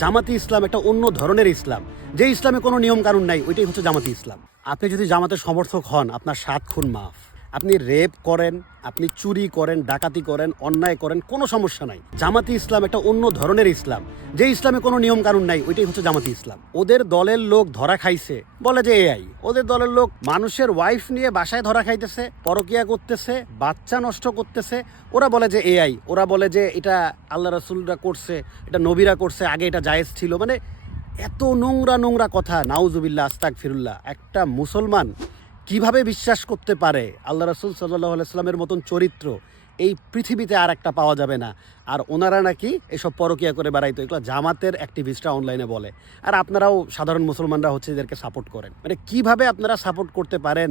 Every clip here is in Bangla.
জামাতি ইসলাম একটা অন্য ধরনের ইসলাম, যে ইসলামে কোনো নিয়ম কানুন নাই, ওইটাই হচ্ছে জামাতি ইসলাম। আপনি যদি জামাতের সমর্থক হন, আপনার 7 খুন মাফ। আপনি রেপ করেন, আপনি চুরি করেন, ডাকাতি করেন, অন্যায় করেন, কোনো সমস্যা নাই। জামাতি ইসলাম একটা অন্য ধরনের ইসলাম, যে ইসলামে কোনো নিয়ম কানুন নাই, ওইটাই হচ্ছে জামাতি ইসলাম। ওদের দলের লোক ধরা খাইছে বলে যে এআই, ওদের দলের লোক মানুষের ওয়াইফ নিয়ে বাসায় ধরা খাইতেছে, পরকিয়া করতেছে, বাচ্চা নষ্ট করতেছে, ওরা বলে যে এআই, ওরা বলে যে এটা আল্লাহ রাসূলরা করছে, এটা নবীরা করছে, আগে এটা জায়েজ ছিল। মানে এত নোংরা নোংরা কথা, নাউজুবিল্লাহ আস্তাগফিরুল্লাহ। একটা মুসলমান কিভাবে বিশ্বাস করতে পারে আল্লাহ রাসূল সাল্লাল্লাহু আলাইহি ওয়াসাল্লামের মতন চরিত্র এই পৃথিবীতে আর একটা পাওয়া যাবে না? আর ওনারা নাকি এসব পরকিয়া করে বেড়াইতো, এগুলো জামাতের অ্যাক্টিভিস্টরা অনলাইনে বলে। আর আপনারাও সাধারণ মুসলমানরা হচ্ছে এদেরকে সাপোর্ট করেন। মানে কিভাবে আপনারা সাপোর্ট করতে পারেন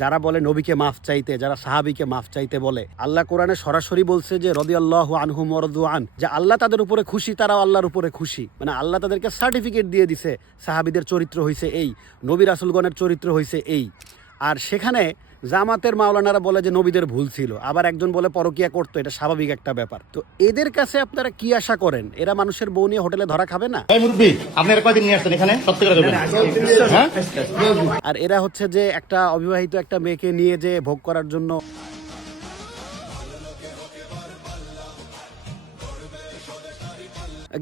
যারা বলে নবীকে মাফ চাইতে, যারা সাহাবীকে মাফ চাইতে বলে? আল্লাহ কোরআনে সরাসরি বলছে যে রাদিয়াল্লাহু আনহুম ওয়া রাদু আন, যে আল্লাহ তাদের উপরে খুশি, তারাও আল্লাহর উপরে খুশি। মানে আল্লাহ তাদেরকে সার্টিফিকেট দিয়ে দিছে, সাহাবীদের চরিত্র হইছে এই, নবী রাসূলগণের চরিত্র হইছে এই। আর সেখানে জামাতের মাওলানারা বলে যে নবীদের ভুল ছিল, আবার একজন বলে পরকিয়া করতো, এটা স্বাভাবিক একটা ব্যাপার। তো এদের কাছে আপনারা কি আশা করেন? এরা মানুষের বউ নিয়ে হোটেলে ধরা খাবে না? আপনারা কয়দিন নিয়ে আসছেন এখানে? সত্যি করে বলবেন। হ্যাঁ? আর এরা হচ্ছে যে একটা অবিবাহিত একটা মেয়েকে নিয়ে যে ভোগ করার জন্য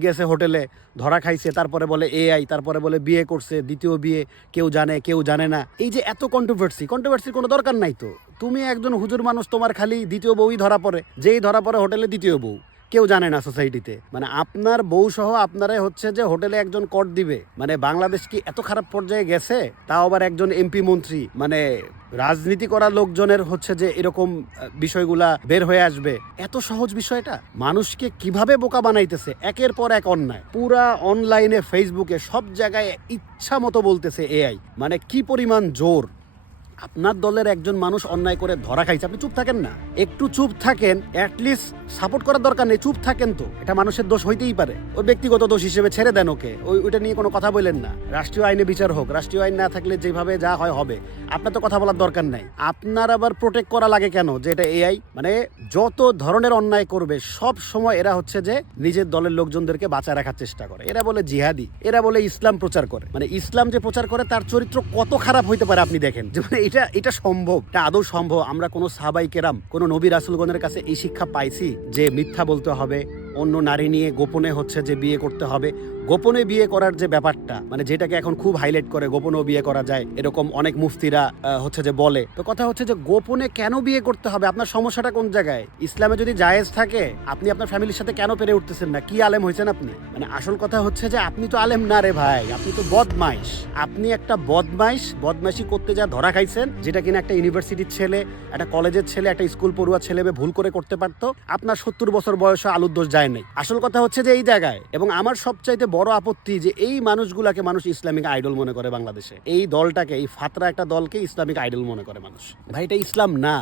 গেছে হোটেলে, ধরা খাইছে, তারপরে বলে এআই, তারপরে বলে বিয়ে করছে, দ্বিতীয় বিয়ে, কেউ জানে কেউ জানে না। এই যে এত কন্ট্রোভার্সির কোনো দরকার নাই তো। তুমি একজন হুজুর মানুষ, তোমার খালি দ্বিতীয় বউই ধরা পড়ে, যেই ধরা পড়ে হোটেলে দ্বিতীয় বউ, কেউ জানে না সোসাইটিতে। মানে আপনার বউ সহ আপনারাই হচ্ছে যে হোটেলে একজন কর দিবে। মানে বাংলাদেশ কি এত খারাপ পর্যায়ে গেছে? তাও আবার একজন এমপি মন্ত্রী, মানে রাজনীতি করা লোকজনের হচ্ছে যে এরকম বিষয়গুলা বের হয়ে আসবে। এত সহজ বিষয়টা মানুষকে কিভাবে বোকা বানাইতেছে, একের পর এক অন্যায়। পুরা অনলাইনে, ফেসবুকে, সব জায়গায় ইচ্ছা মতো বলতেছে এআই। মানে কি পরিমাণ জোর! আপনার দলের একজন মানুষ অন্যায় করে ধরা খাইছে, আপনি চুপ থাকেন না? একটু চুপ থাকেন, অ্যাটলিস্ট সাপোর্ট করার দরকার নেই, চুপ থাকেন তো। এটা মানুষের দোষ হইতেই পারে, ওই ব্যক্তিগত দোষ হিসেবে ছেড়ে দেন ওকে, ওইটা নিয়ে কোনো কথা বলেন না। রাষ্ট্রীয় আইনে বিচার হোক, রাষ্ট্রীয় আইন না থাকলে যেভাবে যা হয় হবে, আপনার তো কথা বলার দরকার নাই। আপনার আবার প্রোটেক্ট করা লাগে কেন যে এটা এআই? মানে যত ধরনের অন্যায় করবে সব সময় এরা হচ্ছে যে নিজের দলের লোকজনদেরকে বাঁচায় রাখার চেষ্টা করে। এরা বলে জিহাদি, এরা বলে ইসলাম প্রচার করে। মানে ইসলাম যে প্রচার করে তার চরিত্র কত খারাপ হইতে পারে আপনি দেখেন। যে মানে এটা সম্ভব? এটা আদৌ সম্ভব? আমরা কোনো সাহাবাই কেরাম, কোনো নবী রাসূলগণের কাছে এই শিক্ষা পাইছি যে মিথ্যা বলতে হবে, অন্য নারী নিয়ে গোপনে হচ্ছে যে বিয়ে করতে হবে? গোপনে বিয়ে করার যে ব্যাপারটা, মানে যেটাকে এখন খুব হাইলাইট করে, গোপনেও বিয়ে করা যায়, এরকম অনেক মুফতিরা হচ্ছে যে বলে। তো কথা হচ্ছে যে গোপনে কেন বিয়ে করতে হবে? আপনার সমস্যাটা কোন জায়গায়? ইসলামে যদি জায়েজ থাকে, আপনি আপনার ফ্যামিলির সাথে কেন পেরে উঠতেছেন না? কি আলেম হয়েছেন আপনি? মানে আসল কথা হচ্ছে যে আপনি তো আলেম না রে ভাই, আপনি তো বদমাইশ। আপনি একটা বদমাইশি করতে যা ধরা খাইছেন, যেটা কিনা একটা ইউনিভার্সিটির ছেলে, একটা কলেজের ছেলে, একটা স্কুল পড়ুয়া ছেলে ভুল করে করতে পারতো। আপনার 70 বছর বয়সে আলুর দোষ যায় নাই। আসল কথা হচ্ছে যে এই জায়গায়। এবং আমার সবচাইতে বড় আপত্তি যে এই মানুষগুলাকে মানুষ ইসলামিক আইডল মনে করে বাংলাদেশে। এই দলটাকে, এই ফাতরা একটা দলকে ইসলামিক আইডল মনে করে মানুষ। ভাই এটা ইসলাম না,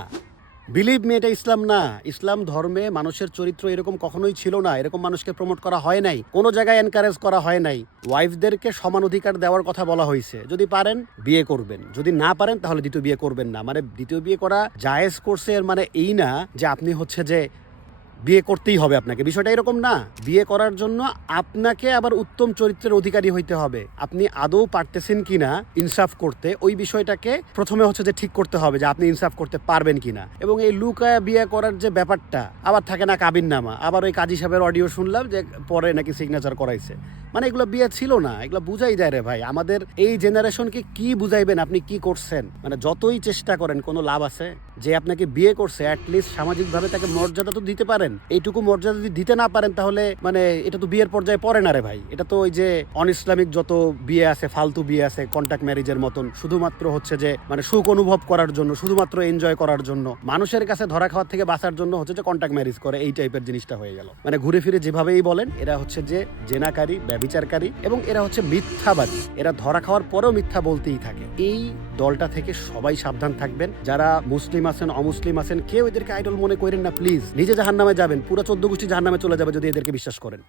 বিলিভ মি, এটা ইসলাম না। ইসলাম ধর্মে মানুষের চরিত্র এরকম কখনোই ছিল না, এরকম মানুষকে প্রমোট করা হয় নাই, কোনো জায়গায় এনকারেজ করা হয় নাই। ওয়াইফদেরকে সমান অধিকার দেওয়ার কথা বলা হয়েছে, যদি পারেন বিয়ে করবেন, যদি না পারেন তাহলে দ্বিতীয় বিয়ে করবেন না। মানে দ্বিতীয় বিয়ে করা জায়েজ করছে এর মানে এই না যে আপনি হচ্ছে যে বিয়ে করতেই হবে আপনাকে, বিষয়টা এরকম না। বিয়ে করার জন্য আপনাকে আবার উত্তম চরিত্রের অধিকারী হইতে হবে। আপনি আদৌ পারতেছেন কিনা ইনসাফ করতে, ওই বিষয়টাকে প্রথমে হচ্ছে যে ঠিক করতে হবে যে আপনি ইনসাফ করতে পারবেন কিনা। এবং এই লুকায়া বিয়ে করার যে ব্যাপারটা, আবার থাকে না কাবিননামা, আবার ওই কাজী সাহেবের অডিও শুনলাম যে পরে নাকি সিগনেচার করাইছে। মানে এগুলো বিয়ে ছিল না, এগুলো বুঝাই যায় রে ভাই। আমাদের এই জেনারেশনকে কি বুঝাইবেন আপনি কি করছেন? মানে যতই চেষ্টা করেন কোনো লাভ আছে? যে আপনাকে বিয়ে করছে অ্যাটলিস্ট সামাজিকভাবে তাকে মর্যাদা তো দিতে পারেন। এইটুকু মর্যাদা যদি দিতে না পারেন তাহলে মানে এটা তো বিয়ের পর্যায়ে পড়ে না রে ভাই। এটা তো ওই যে অন ইসলামিক যত বিয়ে আছে, ফালতু বিয়ে আছে, কন্ট্যাক্ট ম্যারেজের মতন, শুধুমাত্র হচ্ছে যে মানে সুখ অনুভব করার জন্য, শুধুমাত্র এনজয় করার জন্য, মানুষের কাছে ধরা খাওয়ার থেকে বাঁচার জন্য হচ্ছে যে কন্ট্যাক্ট ম্যারেজ করে, এই টাইপের জিনিসটা হয়ে গেল। মানে ঘুরে ফিরে যেভাবেই বলেন, এরা হচ্ছে যে জেনাকারী, ব্যভিচারকারী, এবং এরা হচ্ছে মিথ্যাবাদী। এরা ধরা খাওয়ার পরেও মিথ্যা বলতেই থাকে। এই দলটা থেকে সবাই সাবধান থাকবেন। যারা মুসলিম আছেন, অমুসলিম আছেন, কেউ এদেরকে আইডল মনে করেন না প্লিজ। নিজে জাহান্নামে যাবেন, পুরো 14 গোষ্ঠী জাহান্নামে চলে যাবে যদি এদেরকে বিশ্বাস করেন।